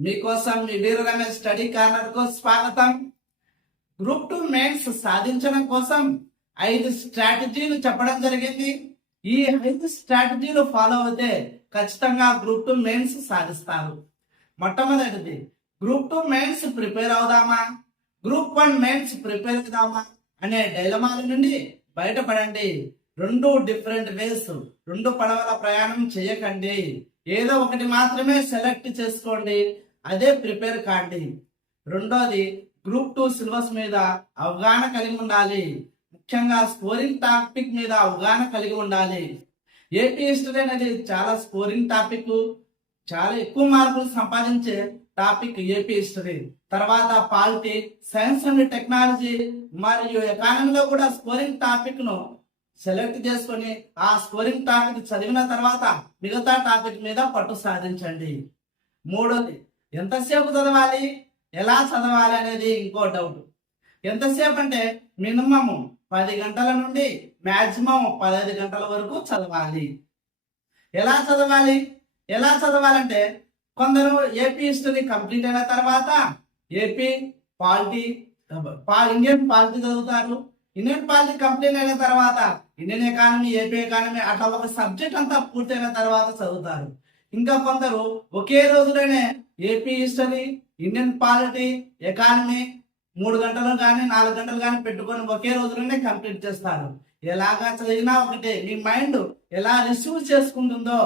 మీకోసం మీ రమేష్ స్టడీ కార్నర్కు స్వాగతం. Group two mains సాధించడం కోసం ఐదు స్ట్రాటజీలు చెప్పడం జరిగింది. ఈ ఐదు స్ట్రాటజీలు ఫాలో అవుతే ఖచ్చితంగా గ్రూప్ టూ మెయిన్స్ సాధిస్తారు. మొట్టమొదటిది గ్రూప్ టూ మెయిన్స్ ప్రిపేర్ అవుదామా? గ్రూప్ వన్ మెయిన్స్ ప్రిపేర్ అవుదామా? అనే డైలమాల నుండి బయటపడండి. రెండు డిఫరెంట్ వేస్ రెండు పడవల ప్రయాణం చేయకండి. ఏదో ఒకటి మాత్రమే సెలెక్ట్ చేసుకోండి అదే ప్రిపేర్ కాండి. రెండోది గ్రూప్ టూ సిలబస్ మీద అవగాహన కలిగి ఉండాలి. ముఖ్యంగా స్కోరింగ్ టాపిక్ మీద అవగాహన కలిగి ఉండాలి. ఏపీ హిస్టరీ అనేది చాలా స్కోరింగ్ టాపిక్ చాలా ఎక్కువ మార్కులు సంపాదించే టాపిక్ ఏపీ హిస్టరీ. తర్వాత పాలిటీ సైన్స్ అండ్ టెక్నాలజీ మరియు ఎకానమీలో కూడా స్కోరింగ్ టాపిక్ను సెలెక్ట్ చేసుకొని ఆ స్కోరింగ్ టాకెట్ చదివిన తర్వాత మిగతా టాకెట్ మీద పట్టు సాధించండి. మూడోది ఎంతసేపు చదవాలి? ఎలా చదవాలి అనేది ఇంకో డౌట్ ఎంతసేపు అంటే మినిమం పది గంటల నుండి మ్యాక్సిమం పదహైదు గంటల వరకు చదవాలి. ఎలా చదవాలి? ఎలా చదవాలంటే కొందరు ఏపీ హిస్టరీ కంప్లీట్ అయిన తర్వాత ఏపీ పాలిటీ ఇండియన్ పాలిటీ చదువుతారు. ఇండియన్ పాలిటీ కంప్లీట్ అయిన తర్వాత ఇండియన్ ఎకానమీ ఏపీ ఎకానమీ అట్లా ఒక సబ్జెక్ట్ అంతా పూర్తయిన తర్వాత చదువుతారు. ఇంకా కొందరు ఒకే రోజులోనే AP history Indian polity economy మూడు గంటలు కానీ నాలుగు గంటలు కానీ పెట్టుకొని ఒకే రోజులోనే కంప్లీట్ చేస్తారు. ఎలాగా చదివినా ఒకటే మీ మైండ్ ఎలా రిసీవ్ చేసుకుంటుందో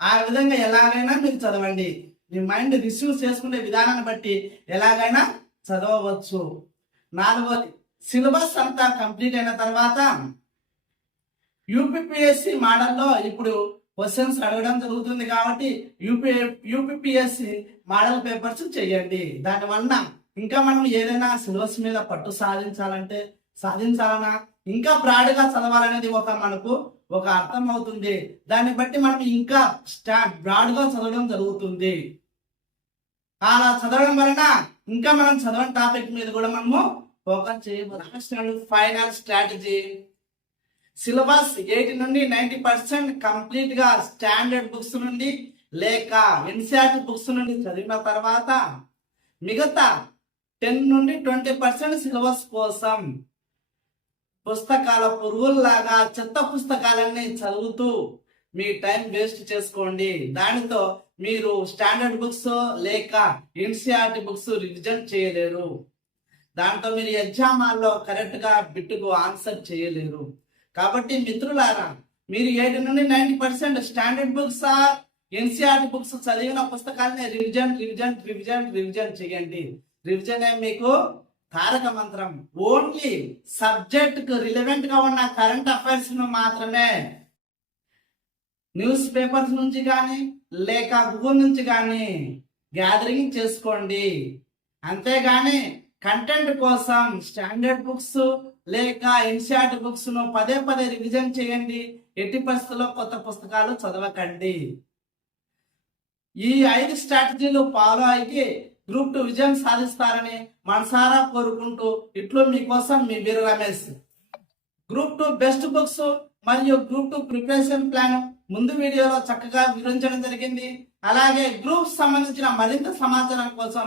ఆ విధంగా ఎలాగైనా మీరు చదవండి. మీ మైండ్ రిసీవ్ చేసుకునే విధానాన్ని బట్టి ఎలాగైనా చదవవచ్చు. నాలుగోది సిలబస్ అంతా కంప్లీట్ అయిన తర్వాత యూపీపీఎస్సి మోడల్లో ఇప్పుడు క్వశ్చన్స్ అడగడం జరుగుతుంది కాబట్టి యూపీ యూపీపీఎస్సి మోడల్ పేపర్స్ చేయండి. దానివల్ల ఇంకా మనం ఏదైనా సిలబస్ మీద పట్టు సాధించాలంటే సాధించాలన్నా ఇంకా బ్రాడ్గా చదవాలనేది ఒక మనకు ఒక అర్థం అవుతుంది దాన్ని బట్టి మనం ఇంకా స్టా బ్రాడ్గా చదవడం జరుగుతుంది. అలా చదవడం వలన ఇంకా మనం చదవని టాపిక్ మీద కూడా మనము ఫోకస్ చేయబోతున్నాం ఫైనల్ స్ట్రాటజీ సిలబస్ ఎయిటీ నుండి నైన్టీ పర్సెంట్ కంప్లీట్గా స్టాండర్డ్ బుక్స్ నుండి లేక ఇన్సాట్ బుక్స్ నుండి చదివిన తర్వాత మిగతా టెన్ నుండి ట్వంటీ పర్సెంట్ సిలబస్ కోసం పుస్తకాల పురుగుల్లాగా చెత్త పుస్తకాలన్నీ చదువుతూ మీ టైం వేస్ట్ చేసుకోండి. దానితో మీరు స్టాండర్డ్ బుక్స్ లేక ఇన్సిఆర్టీ బుక్స్ రివిజన్ చేయలేరు. దాంతో మీరు ఎగ్జామ్ కరెక్ట్గా బిట్టుకు ఆన్సర్ చేయలేరు. కాబట్టి మిత్రులారా మీరు ఎయిటీ నుండి ninety percent standard books NCR books చదివిన పుస్తకాలని రివిజన్ రివిజన్ రివిజన్ రివిజన్ చేయండి. రివిజన్ మీకు? తారక మంత్రం. ఓన్లీ సబ్జెక్ట్కు రిలవెంట్గా ఉన్న కరెంట్ అఫైర్స్ను మాత్రమే న్యూస్ పేపర్స్ నుంచి కానీ లేక గూగుల్ నుంచి కానీ గ్యాదరింగ్ చేసుకోండి. అంతేగాని కంటెంట్ కోసం స్టాండర్డ్ బుక్స్ లేక ఇన్షార్ట్ బుక్స్ను పదే పదే రివిజన్ చేయండి. ఎట్టి పరిస్థితుల్లో కొత్త పుస్తకాలు చదవకండి. ఈ ఐదు స్ట్రాటజీలు ఫాలో అయితే గ్రూప్ టూ విజయం సాధిస్తారని మనసారా కోరుకుంటూ ఇట్లు మీకోసం మీ Veera Ramesh. Group two best books మరియు గ్రూప్ టూ ప్రిపరేషన్ ప్లాన్ ముందు వీడియోలో చక్కగా వివరించడం జరిగింది. అలాగే గ్రూప్ సంబంధించిన మరింత సమాచారం కోసం